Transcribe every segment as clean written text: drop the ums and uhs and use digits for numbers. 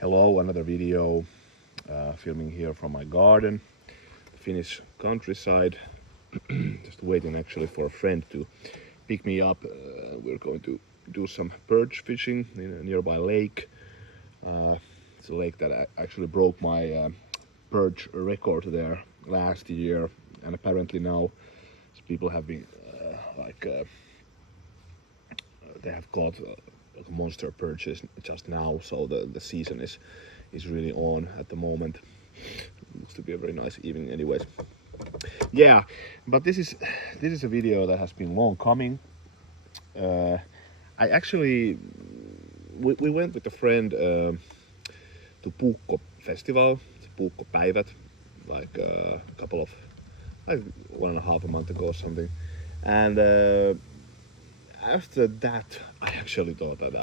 Hello, another video filming here from my garden, Finnish countryside. Just waiting actually for a friend to pick me up. We're going to do some perch fishing in a nearby lake. It's a lake that actually broke my perch record there last year, and apparently now people have been they have caught monster perches just now, so the season is really on at the moment. Looks to be a very nice evening anyways. Yeah, but this is a video that has been long coming. I actually we went with a friend to Puukko festival, Puukko päivät, like a couple of like 1.5 months ago or something, and after that, I actually thought that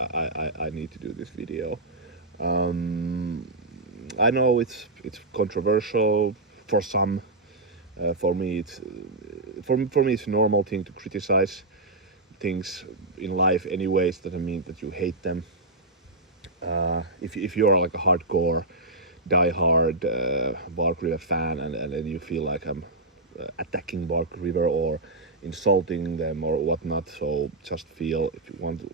I need to do this video. I know it's controversial for some. For me, it's a normal thing to criticize things in life. Anyways, doesn't mean that you hate them. If you're like a hardcore, die-hard Bark River fan, and you feel like I'm attacking Bark River or insulting them or whatnot, so just feel, if you want to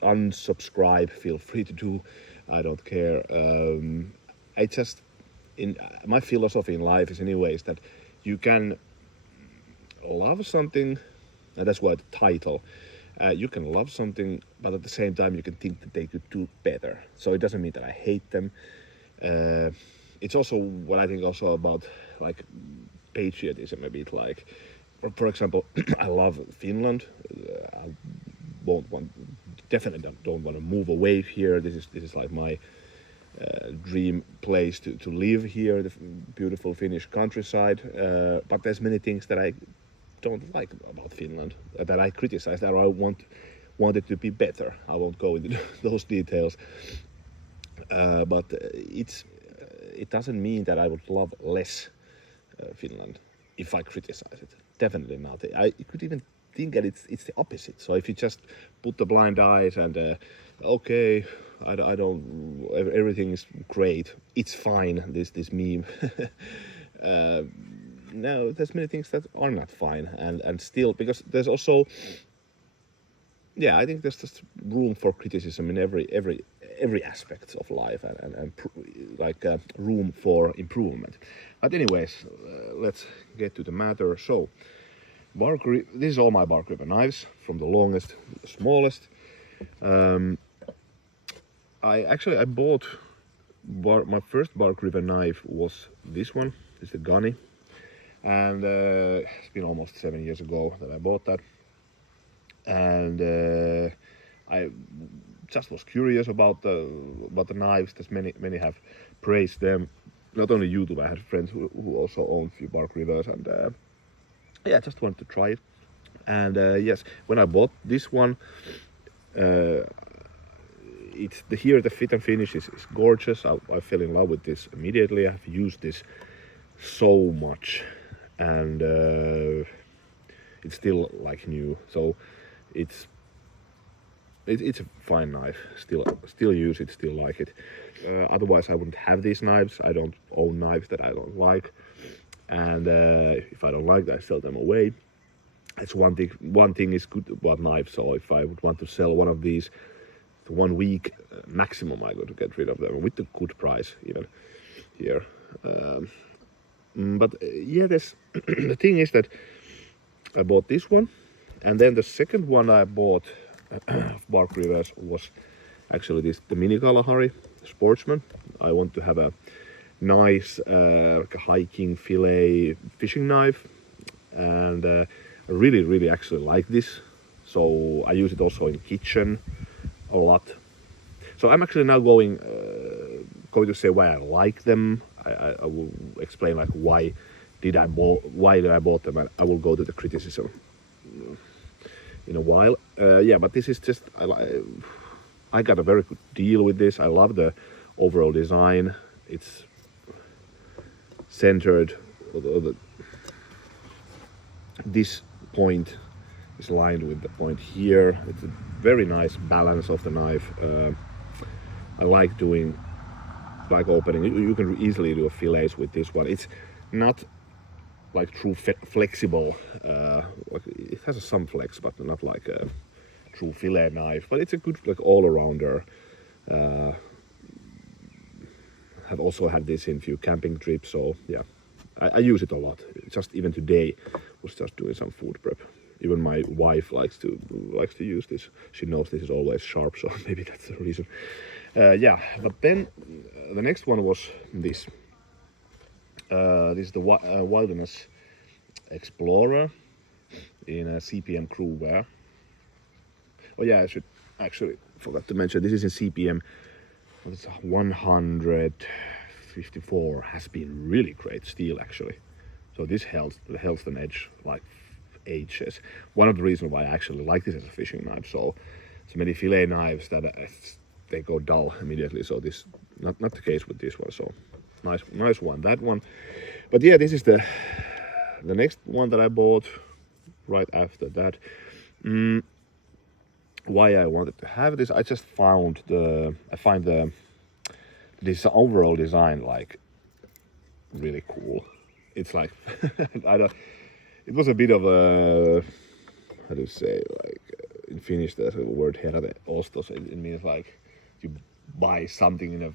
unsubscribe, feel free to do. I don't care. I just, in my philosophy in life is anyways that you can love something, and that's why the title. You can love something, but at the same time you can think that they could do better. So it doesn't mean that I hate them. It's also what I think also about like patriotism a bit. Like, for example, I love Finland. I definitely don't want to move away here. This is like my dream place to live here, the beautiful Finnish countryside. But there's many things that I don't like about Finland, that I criticize, that I want it to be better. I won't go into those details. But it doesn't mean that I would love less Finland if I criticize it. Definitely not. I could even think that it's the opposite. So if you just put the blind eyes and okay, I don't, everything is great, it's fine, this meme. No, there's many things that are not fine, and still, because there's also, yeah, I think there's just room for criticism in every aspect of life, and room for improvement. But anyways, let's get to the matter. So, this is all my Bark River knives, from the longest to the smallest. I bought my first Bark River knife was this one. This is the Gunny, and it's been almost 7 years ago that I bought that. And I just was curious about the knives. There's many have praised them. Not only YouTube, I had friends who also own a few Bark Rivers, and yeah, I just wanted to try it. And yes, when I bought this one, here the fit and finish is gorgeous. I fell in love with this immediately. I've used this so much, and it's still like new. So it's a fine knife. Still use it. Still like it. Otherwise, I wouldn't have these knives. I don't own knives that I don't like, and if I don't like them, I sell them away. That's one thing. One thing is good about knives. So if I would want to sell one of these, for 1 week maximum, I got to get rid of them with a good price even here. But yeah, the thing is that I bought this one, and then the second one I bought of Bark Rivers was actually the Mini Kalahari Sportsman. I want to have a nice like a hiking fillet fishing knife, and I really actually like this. So I use it also in kitchen a lot. So I'm actually now going to say why I like them. I will explain like why did I bought them, and I will go to the criticism in a while. Yeah, but this is just I got a very good deal with this. I love the overall design. It's centered. This point is lined with the point here. It's a very nice balance of the knife. I like doing like opening. You can easily do fillets with this one. It's not like true flexible. Like it has some flex, but not like a true fillet knife. But it's a good like all-arounder. Have also had this in a few camping trips, so yeah, I use it a lot. Just even today, was just doing some food prep. Even my wife likes to use this. She knows this is always sharp, so maybe that's the reason. Yeah, but then the next one was this. This is the Wilderness Explorer in a CPM crew wear. Oh yeah, I should actually forgot to mention this is in CPM. It's 154. Has been really great steel actually. So this held an edge like ages. One of the reasons why I actually like this as a fishing knife. So many fillet knives that they go dull immediately. So this not the case with this one. So nice one, that one. But yeah, this is the next one that I bought right after that. Why I wanted to have this, I just find this overall design like really cool. It's like it was a bit of a, how do you say, like in Finnish there's a word herade ostos. It means like you buy something in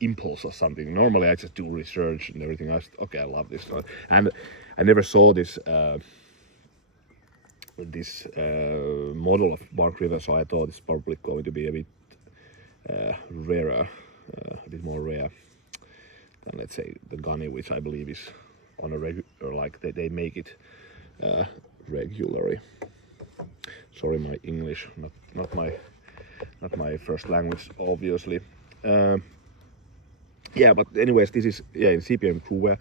impulse or something. Normally I just do research and everything. I love this one, and I never saw this model of Bark River, so I thought it's probably going to be a bit rarer, a bit more rare than, let's say, the Gunny, which I believe is on a regular, like they make it regularly. Sorry, my English, not my first language, obviously. Yeah, but anyways, this is in CPM crew wear.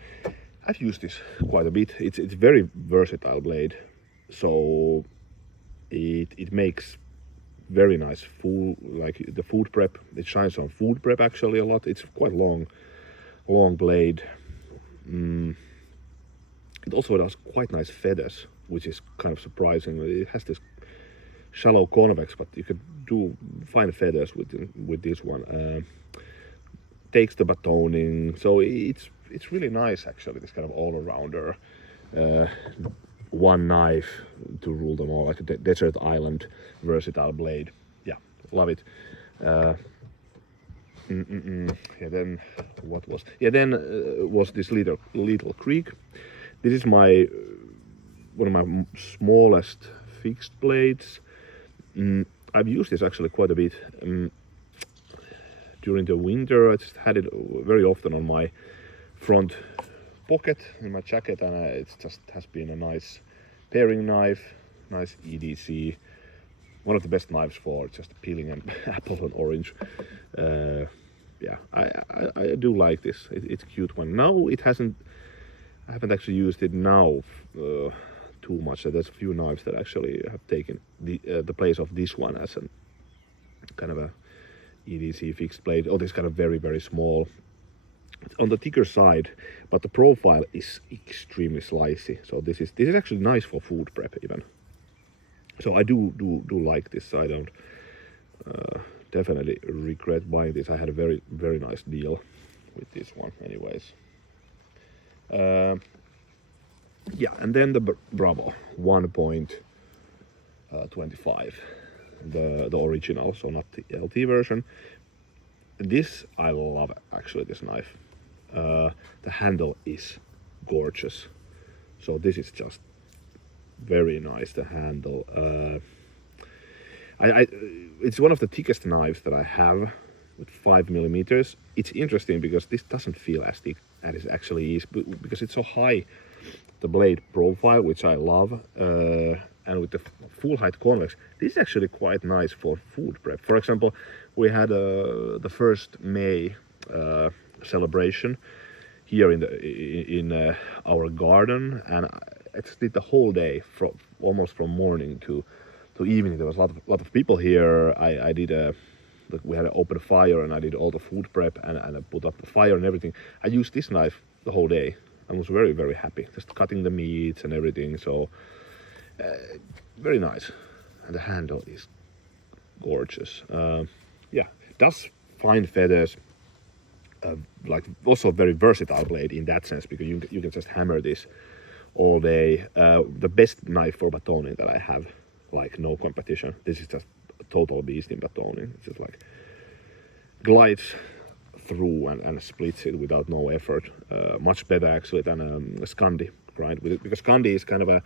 I've used this quite a bit. It's very versatile blade. So it makes very nice food, like the food prep. It shines on food prep actually a lot. It's quite long blade. It also does quite nice feathers, which is kind of surprising. It has this shallow convex, but you could do fine feathers with this one. Takes the batoning, so it's really nice actually. This kind of all-arounder. One knife to rule them all, like a desert island versatile blade. Yeah, love it. Yeah, then what was? Yeah, then was this little Creek. This is one of my smallest fixed blades. I've used this actually quite a bit during the winter. I just had it very often on my front pocket in my jacket, and it just has been a nice paring knife, nice EDC, one of the best knives for just peeling an apple and orange. Yeah, I do like this. It's a cute one. Now I haven't actually used it now too much. There's a few knives that actually have taken the place of this one as a kind of a EDC fixed blade. Oh, this kind of very, very small. It's on the thicker side, but the profile is extremely slicey. So this is actually nice for food prep even. So I do like this. I don't definitely regret buying this. I had a very, very nice deal with this one anyways. Yeah, and then the Bravo 1.25, the original, so not the LT version. This I love actually, this knife. The handle is gorgeous, so this is just very nice, the handle. It's one of the thickest knives that I have, with 5mm. It's interesting because this doesn't feel as thick as it actually is, because it's so high, the blade profile, which I love, and with the full height convex, this is actually quite nice for food prep. For example, we had the 1st May celebration here in our garden, and I just did the whole day, almost from morning to evening. There was a lot of people here. I did we had an open fire, and I did all the food prep, and I put up the fire and everything. I used this knife the whole day. I was very, very happy, just cutting the meats and everything. So very nice, and the handle is gorgeous. Yeah, it does fine feathers, like also very versatile blade in that sense, because you can just hammer this all day. The best knife for batoning that I have, like no competition. This is just a total beast in batoning. It's just like glides through and splits it without no effort. Much better actually than a Scandi grind with it, because Scandi is kind of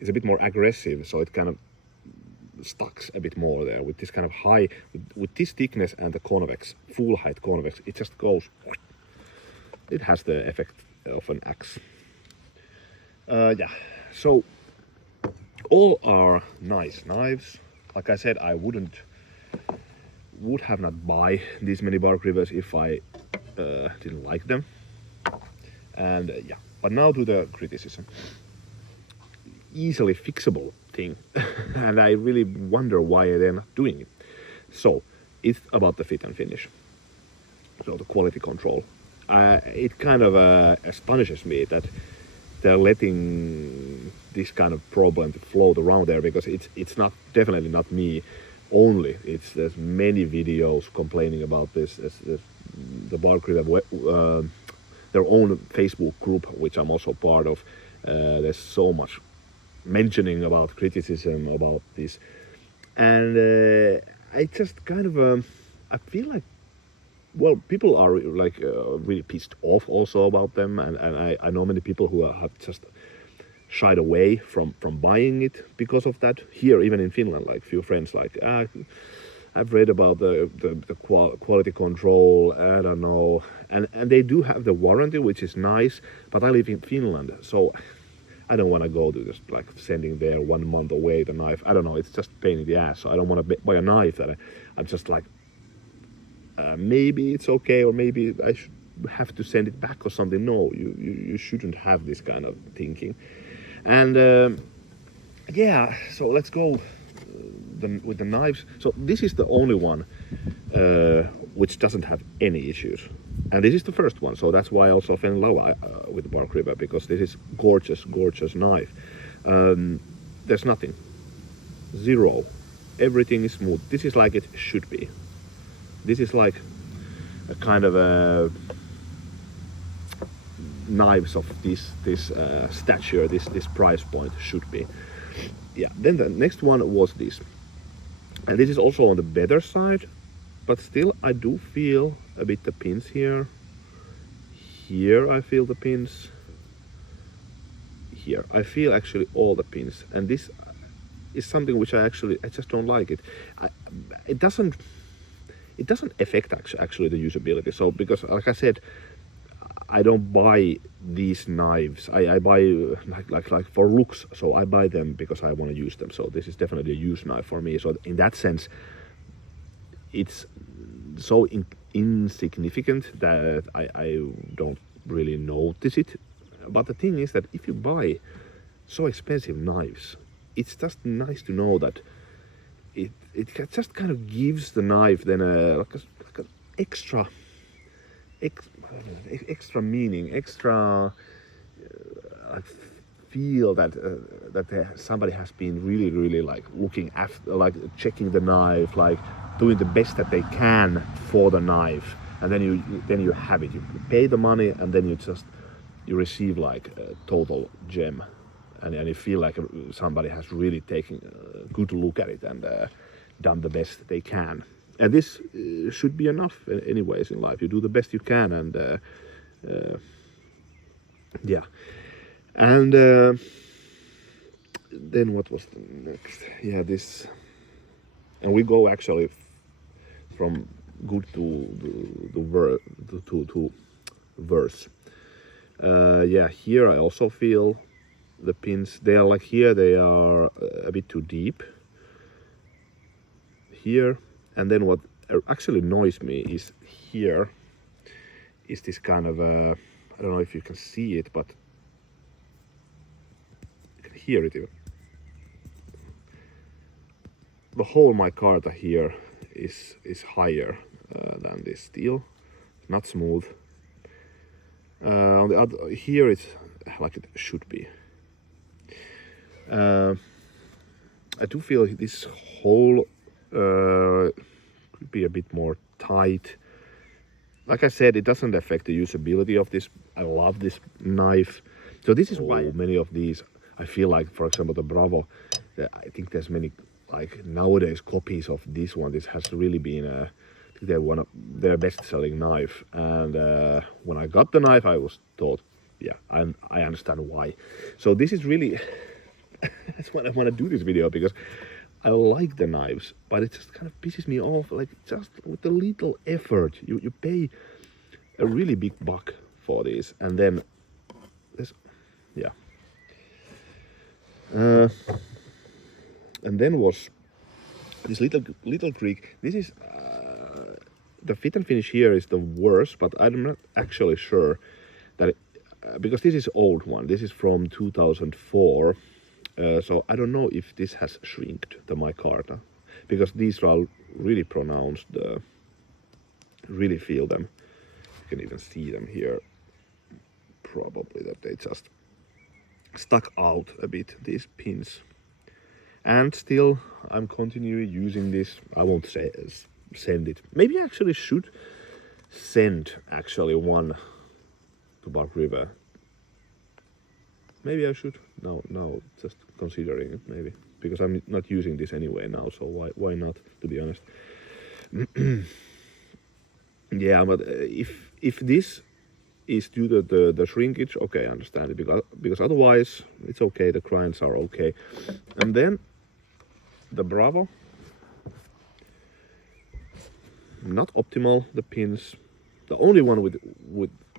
is a bit more aggressive, so it kind of stucks a bit more there. With this kind of high, with this thickness and the convex, full height convex, it just goes. It has the effect of an axe. Yeah, so all are nice knives. Like I said, I would have not buy these many bark rivers if I didn't like them. And yeah, but now to the criticism. Easily fixable thing, and I really wonder why they're not doing it. So it's about the fit and finish, so the quality control. It kind of astonishes me that they're letting this kind of problem to float around there, because it's not, definitely not me only. There's many videos complaining about this. The bark river, their own Facebook group, which I'm also part of. There's so much mentioning about criticism about this, and I just kind of I feel like, well, people are like really pissed off also about them, and I know many people who have just shied away from buying it because of that. Here, even in Finland, like few friends, like I've read about the quality control, I don't know, and they do have the warranty, which is nice, but I live in Finland, so I don't want to go to this, like sending there 1 month away the knife. I don't know, it's just a pain in the ass. So I don't want to buy a knife that I'm just like, maybe it's okay, or maybe I should have to send it back or something. No, you shouldn't have this kind of thinking. And yeah, so let's go with the knives. So this is the only one which doesn't have any issues. And this is the first one, so that's why I also fell in love with the Bark River, because this is gorgeous, gorgeous knife. There's nothing, zero, everything is smooth. This is like it should be. This is like a kind of a knives of this stature, this price point should be. Yeah. Then the next one was this, and this is also on the better side, but still I do feel a bit the pins here. Here I feel the pins. Here I feel actually all the pins, and this is something which I just don't like it. It doesn't affect actually the usability. So because, like I said, I don't buy these knives. I buy like for looks. So I buy them because I want to use them. So this is definitely a use knife for me. So in that sense, it's so insignificant that I don't really notice it. But the thing is that if you buy so expensive knives, it's just nice to know that it just kind of gives the knife then like an extra meaning, extra feel that somebody has been really like looking after, like checking the knife, like doing the best that they can for the knife, and then you have it. You pay the money, and then you receive like a total gem, and you feel like somebody has really taken a good look at it and done the best they can. And this should be enough anyways in life. You do the best you can, and yeah. And then what was the next? Yeah, this, and we go actually from good to verse. Yeah, here I also feel the pins. They are like here. They are a bit too deep. Here, and then what actually annoys me is here is this kind of I don't know if you can see it, but you can hear it even. The whole micarta here is higher than this steel, not smooth. On the other, here it's like it should be. I do feel this whole could be a bit more tight. like I said, it doesn't affect the usability of this. I love this knife. So this is why many of these, I feel like, for example, the Bravo, I think there's many, like nowadays, copies of this one. This has really been, I think they're one of their best-selling knife. And when I got the knife, I was thought, yeah, I understand why. So this is really, that's why I want to do this video, because I like the knives, but it just kind of pisses me off. Like, just with a little effort, you pay a really big buck for these, and then this, yeah. And then was this little creak. This is the fit and finish here is the worst, but I'm not actually sure that it, because this is old one. This is from 2004. So I don't know if this has shrinked the micarta, because these are really pronounced. Really feel them. You can even see them here. Probably that they just stuck out a bit, these pins. And still, I'm continuing using this. I won't say send it. Maybe I actually should send actually one to Bark River. Maybe I should. No, just considering it, maybe, because I'm not using this anyway now. So why not? To be honest. Yeah, but if this is due to the shrinkage, okay, I understand it, because otherwise it's okay. The grinds are okay. And then the Bravo, not optimal. The pins. The only one with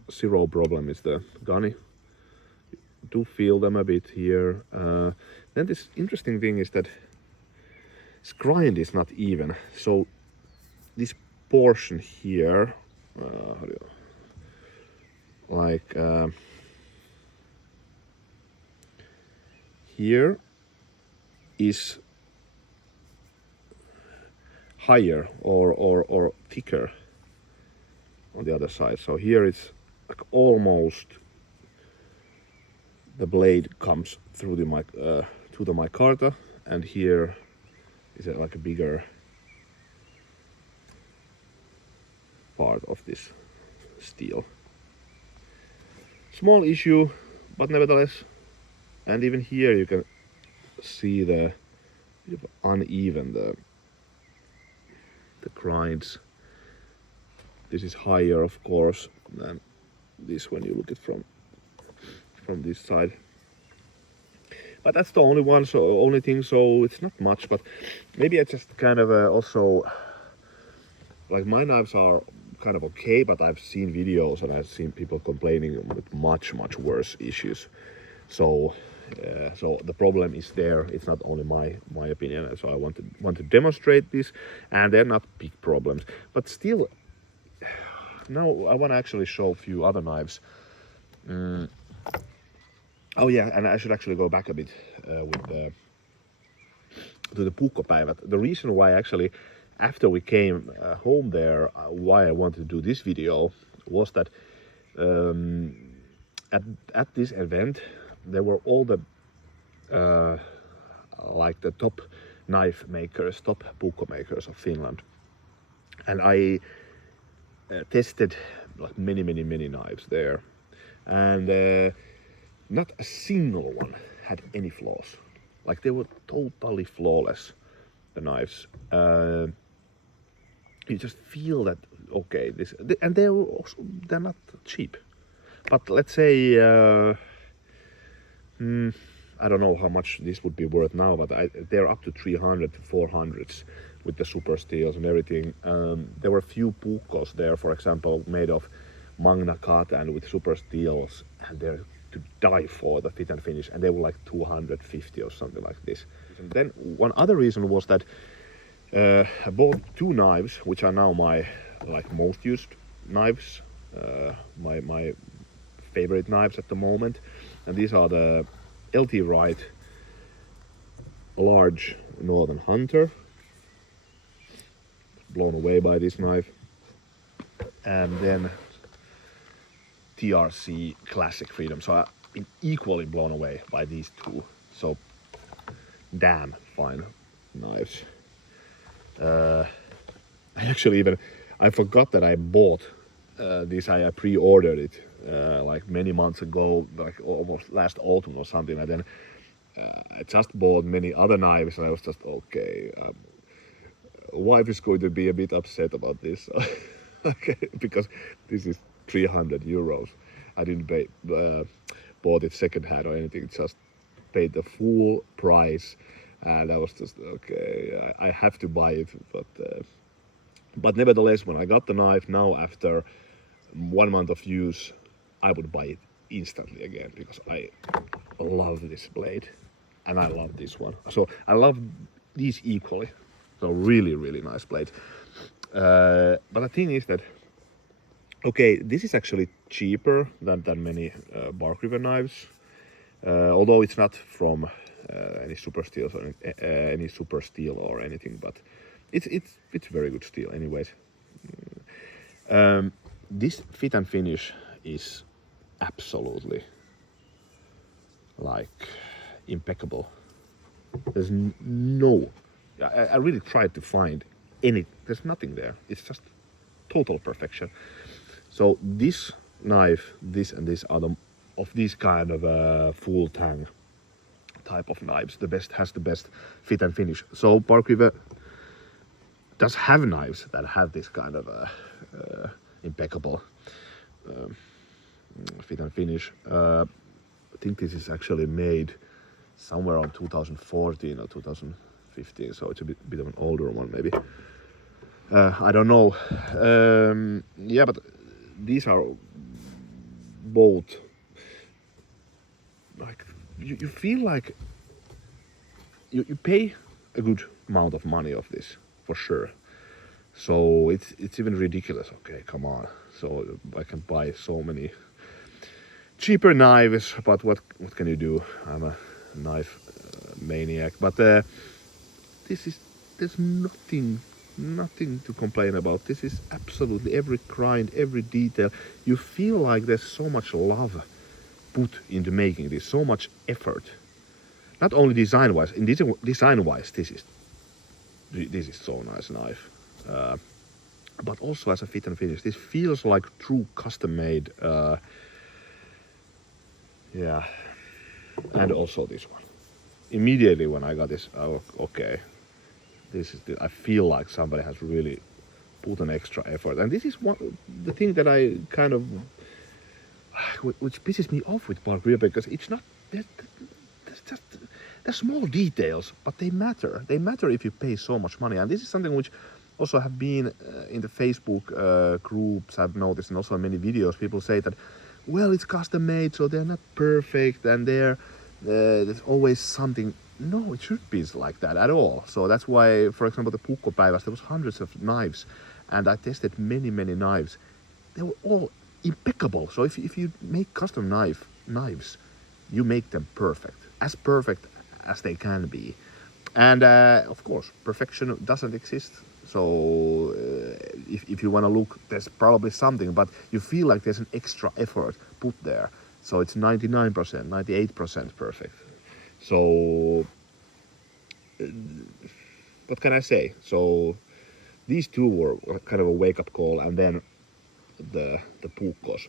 zero problem is the Gunny. Do feel them a bit here. Then this interesting thing is that this grind is not even. So this portion here, like here is higher or thicker on the other side. So here it's like almost the blade comes through the mic to the micarta, and here is like a bigger part of this steel. Small issue, but nevertheless. And even here you can see the uneven the grinds. This is higher, of course, than this when you look at from this side. But that's the only one, so only thing. So it's not much, but maybe I just kind of also, like, my knives are kind of okay, but I've seen videos and I've seen people complaining with much worse issues. So so the problem is there. It's not only my opinion. So I want to demonstrate this, and they're not big problems, but still. Now I want to actually show a few other knives. Oh yeah, and I should actually go back a bit to the puukkopäivät. The reason why actually, after we came home there, why I wanted to do this video was that at this event there were all the like the top knife makers, top puukko makers of Finland, and I tested like many knives there, and not a single one had any flaws. Like, they were totally flawless, the knives. You just feel that, okay, and they're not cheap. But let's say I don't know how much this would be worth now, but they're up to 300 to 400s with the super steels and everything. There were a few puukkos there, for example, made of Magna Carta and with super steels, and they're to die for the fit and finish, and they were like 250 or something like this. And then one other reason was that I bought two knives, which are now my most used knives, my favorite knives at the moment, and these are the LT Wright large Northern Hunter. Blown away by this knife, and then TRC Classic Freedom. So I've been equally blown away by these two. So damn fine knives. I forgot that I bought this I pre-ordered it like many months ago, like almost last autumn or something, and then I just bought many other knives, and I was just okay. Wife is going to be a bit upset about this, so, okay, because this is 300 euros. I didn't pay, bought it second hand or anything, just paid the full price, and I was just okay. I have to buy it, but nevertheless, when I got the knife now after 1 month of use, I would buy it instantly again because I love this blade and I love this one. So I love these equally. So really, really nice blades. But the thing is that, okay, this is actually cheaper than many Bark River knives, although it's not from any super steels or any super steel or anything, but it's very good steel anyways. This fit and finish is absolutely like impeccable. There's no, I really tried to find any, there's nothing there. It's just total perfection. So this knife, this and this are of these kind of full tang type of knives. Has the best fit and finish. So Bark River does have knives that have this kind of impeccable fit and finish. I think this is actually made somewhere around 2014 or 2015, so it's a bit of an older one maybe. I don't know. Yeah, but these are both like you feel like you pay a good amount of money of this for sure. So it's even ridiculous. Okay, come on. So I can buy so many cheaper knives, but what can you do? I'm a knife maniac. But there's nothing to complain about. This is absolutely every grind, every detail. You feel like there's so much love put into making this, so much effort. Not only design-wise, design-wise, this is so nice knife. But also as a fit and finish, this feels like true custom-made. Yeah, and also this one. Immediately when I got this, okay, I feel like somebody has really put an extra effort, and this is the thing that I kind of, which pisses me off with Bark River, because it's not. They're small details, but they matter. They matter if you pay so much money, and this is something which also have been in the Facebook groups I've noticed, and also in many videos, people say that, well, it's custom made, so they're not perfect, and there's always something. No, it should be like that at all. So that's why, for example, the Pukkopäivässä, there was hundreds of knives, and I tested many knives. They were all impeccable. So if you make custom knives, you make them perfect as they can be. And of course, perfection doesn't exist. So if you want to look, there's probably something, but you feel like there's an extra effort put there. So it's 99%, 98% perfect. So what can I say? So these two were kind of a wake-up call, and then the Pukkos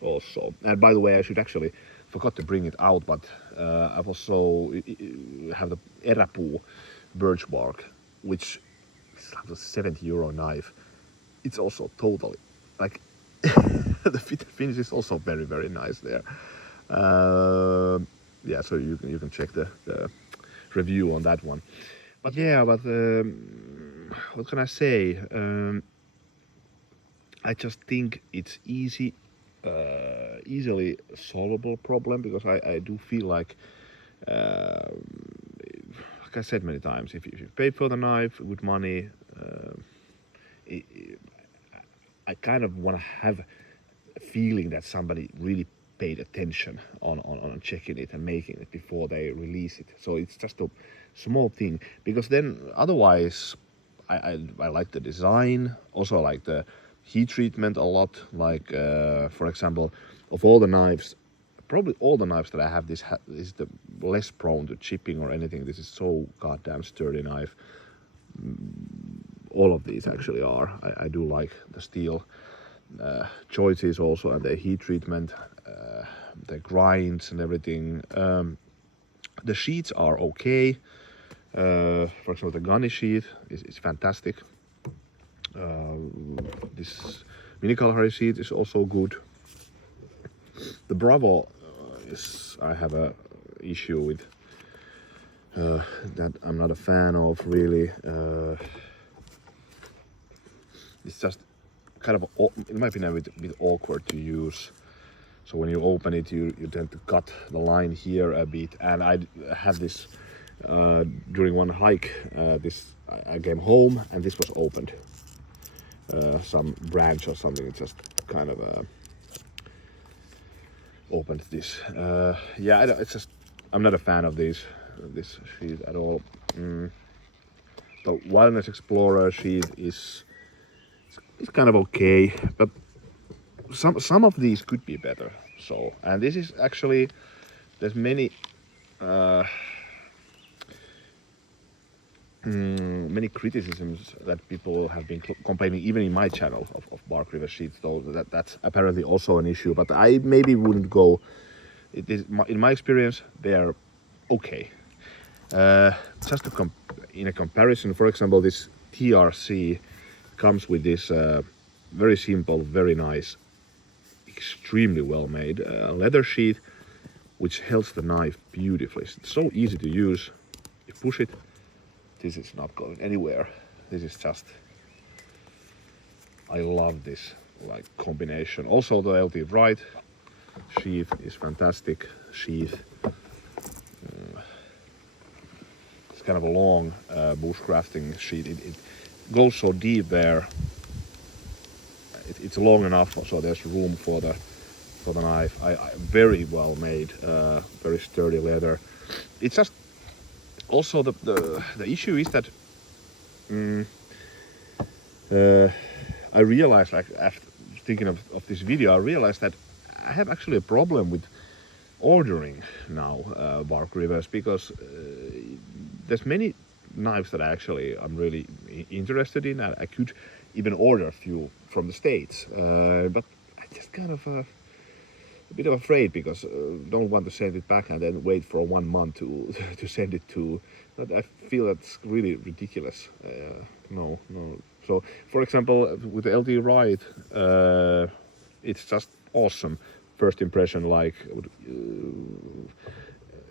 also. And by the way, I should actually forgot to bring it out, but I've also have the Eräpuu birch bark, which is like a 70 euro knife. It's also totally like the fit finish is also very nice there. Yeah, so you can check the review on that one. But yeah, what can I say? I just think it's easily solvable problem, because I do feel like I said many times, if you pay for the knife with money, I kind of want to have a feeling that somebody really paid attention on checking it and making it before they release it. So it's just a small thing, because then otherwise I like the design, also like the heat treatment a lot. Like for example, of all the knives, probably all the knives that I have, this is the less prone to chipping or anything. This is so goddamn sturdy knife. All of these actually are. I do like the steel choices also, and the heat treatment, the grinds and everything. The sheets are okay. For example, the gunny sheet is fantastic. This mini Kalahari sheet is also good. The Bravo is, I have a issue with, that I'm not a fan of really. It's just kind of, in my opinion, a bit awkward to use. So when you open it, you tend to cut the line here a bit. And I had this during one hike. I came home and this was opened. Some branch or something. It just kind of opened this. Yeah, it's just, I'm not a fan of this sheet at all. The Wilderness Explorer sheet is kind of okay, but some of these could be better. So, and this is actually, there's many many criticisms that people have been complaining, even in my channel, of Bark River sheets, though that's apparently also an issue, but I maybe wouldn't go. It is, in my experience, they are okay. Just in a comparison, for example, this TRC comes with this very simple, very nice, extremely well made leather sheet, which holds the knife beautifully. It's so easy to use. You push it, this is not going anywhere. This is just, I love this like combination. Also the LT Wright sheath is fantastic sheath. It's kind of a long bushcrafting sheath. It goes so deep there. It's long enough so there's room for the knife. Very well made, very sturdy leather. It's just also the issue is that I realized, like after thinking of this video, I realized that I have actually a problem with ordering now Bark Rivers, because there's many knives that I'm really interested in. I could even order a few from the States, but I just kind of a bit of afraid, because don't want to send it back and then wait for 1 month to send it to. But I feel that's really ridiculous. No. So, for example, with the LT Wright, it's just awesome. First impression, like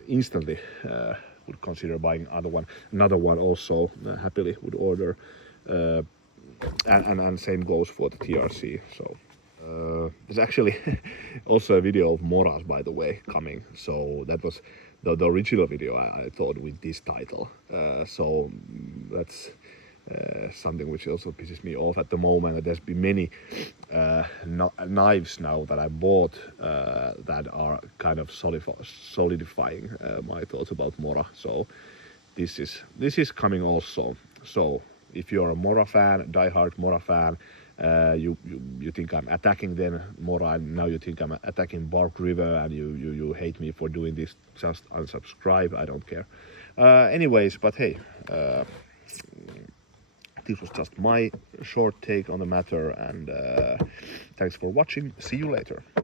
instantly would consider buying another one also happily would order, and same goes for the TRC. So there's actually also a video of Moras, by the way, coming. So that was the original video I thought with this title. So that's something which also pisses me off at the moment. There's been many knives now that I bought that are kind of solidifying my thoughts about Mora. So this is coming also. So if you're a Mora fan, diehard Mora fan, you think I'm attacking then Mora, and now you think I'm attacking Bark River, and you hate me for doing this, just unsubscribe. I don't care. Anyways, but hey, this was just my short take on the matter, and thanks for watching. See you later.